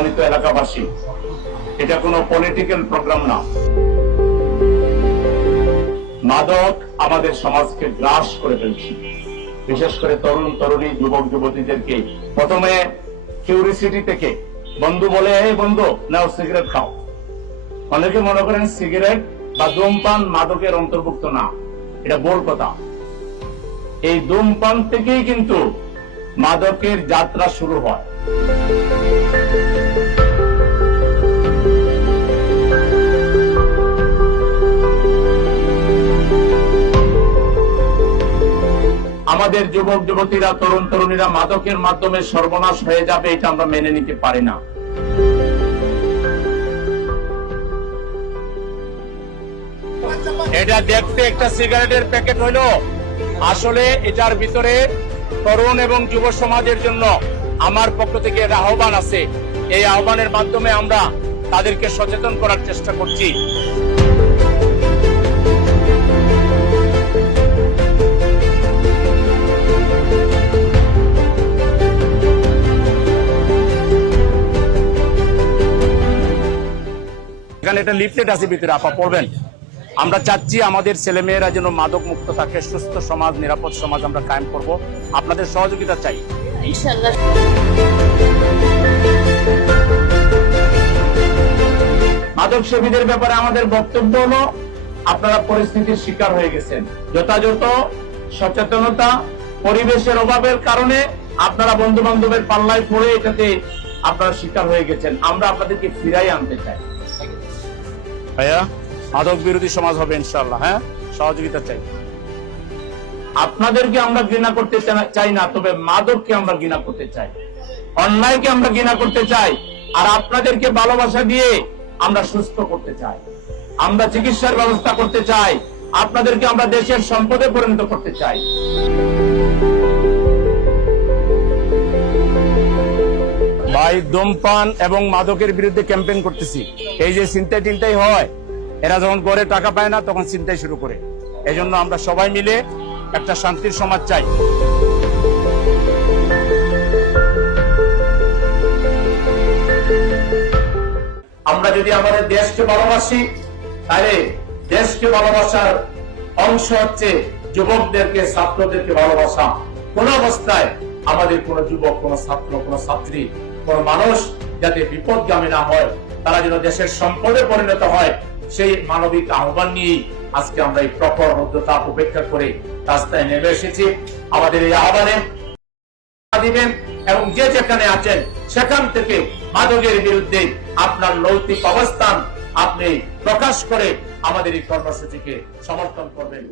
সম্মানিত এলাকাবাসী, এটা কোনো পলিটিক্যাল প্রোগ্রাম না। মাদক আমাদের সমাজকে গ্রাস করে ফেলছে, বিশেষ করে তরুণ তরুণী যুবক যুবতীদেরকে প্রথমে কিউরিসিটি থেকে বন্ধু বলে, এই বন্ধু নাও সিগারেট খাও। অনেকে মনে করেন সিগারেট বা ধূমপান মাদকের অন্তর্ভুক্ত না, এটা ভুল কথা। এই ধূমপান থেকেই কিন্তু মাদকের যাত্রা শুরু হয়। আমাদের যুবক যুবতীরা তরুণ তরুণীরা মাদকের মাধ্যমে সর্বনাশ হয়ে যাবে, এটা আমরা মেনে নিতে পারি না। এটা দেখতে একটা সিগারেটের প্যাকেট হইলো, আসলে এটার ভিতরে তরুণ এবং যুব সমাজের জন্য আমার পক্ষ থেকে একটা আহ্বান আছে। এই আহ্বানের মাধ্যমে আমরা তাদেরকে সচেতন করার চেষ্টা করছি। এখানে একটা লিফলেট আছে ভিতরে, আপা পড়বেন। আমরা চাচ্ছি আমাদের ছেলে মেয়েরা যেন মাদক মুক্ত থাকে, সুস্থ সমাজ, নিরাপদ সমাজ আমরা কায়েম করব। আপনাদের সহযোগিতা চাই ইনশাআল্লাহ। মাদক সেবীদের ব্যাপারে আমাদের বক্তব্য হলো, আপনারা পরিস্থিতির শিকার হয়ে গেছেন। যথাযথ সচেতনতা, পরিবেশের অভাবের কারণে আপনারা বন্ধু বান্ধবের পাল্লায় পড়ে এটাতে আপনারা শিকার হয়ে গেছেন। আমরা আপনাদেরকে ফিরাই আনতে চাই। ভাইয়া, মাদক বিরোধী সমাজ হবে ইনশাআল্লাহ। হ্যাঁ, সহযোগিতা চাই। আপনাদেরকে আমরা ঘৃণা করতে চাই না, তবে মাদককে আমরা ঘৃণা করতে চাই, অন্যায়কে আমরা ঘৃণা করতে চাই, আর আপনাদেরকে ভালোবাসা দিয়ে আমরা সুস্থ করতে চাই। আমরা চিকিৎসার ব্যবস্থা করতে চাই, আপনাদেরকে আমরা দেশের সম্পদে পরিণত করতে চাই। ভাই, ধূমপান এবং মাদকের বিরুদ্ধে ক্যাম্পেইন করতেছি। এই যে ছিনতাই টিনতাই হয়, এরা যখন করে টাকা পায় না তখন ছিনতাই শুরু করে। এই জন্য আমরা সবাই মিলে একটা শান্তির সমাজ চাই। আমরা যদি আমাদের দেশকে ভালোবাসি, তাহলে দেশকে ভালোবাসার অংশ হচ্ছে যুবকদেরকে, ছাত্রদেরকে ভালোবাসা। কোন অবস্থায় আমাদের কোন যুবক, কোন ছাত্র, কোন ছাত্রী, কোন মানুষ যাতে বিপদগামী না হয়, তারা যেন দেশের সম্পদে পরিণত হয়, সেই মানবিক আহ্বান নিয়ে আজকে আমরা এই প্রখর রৌদ্রতাপ উপেক্ষা করে রাস্তায় নেমে এসেছি। আমাদের এই আহ্বানে দিবেন এবং যে যেখানে আছেন সেখান থেকে মাদকের বিরুদ্ধে আপনার নৈতিক অবস্থান আপনি প্রকাশ করে আমাদের এই কর্মসূচিকে সমর্থন করবেন।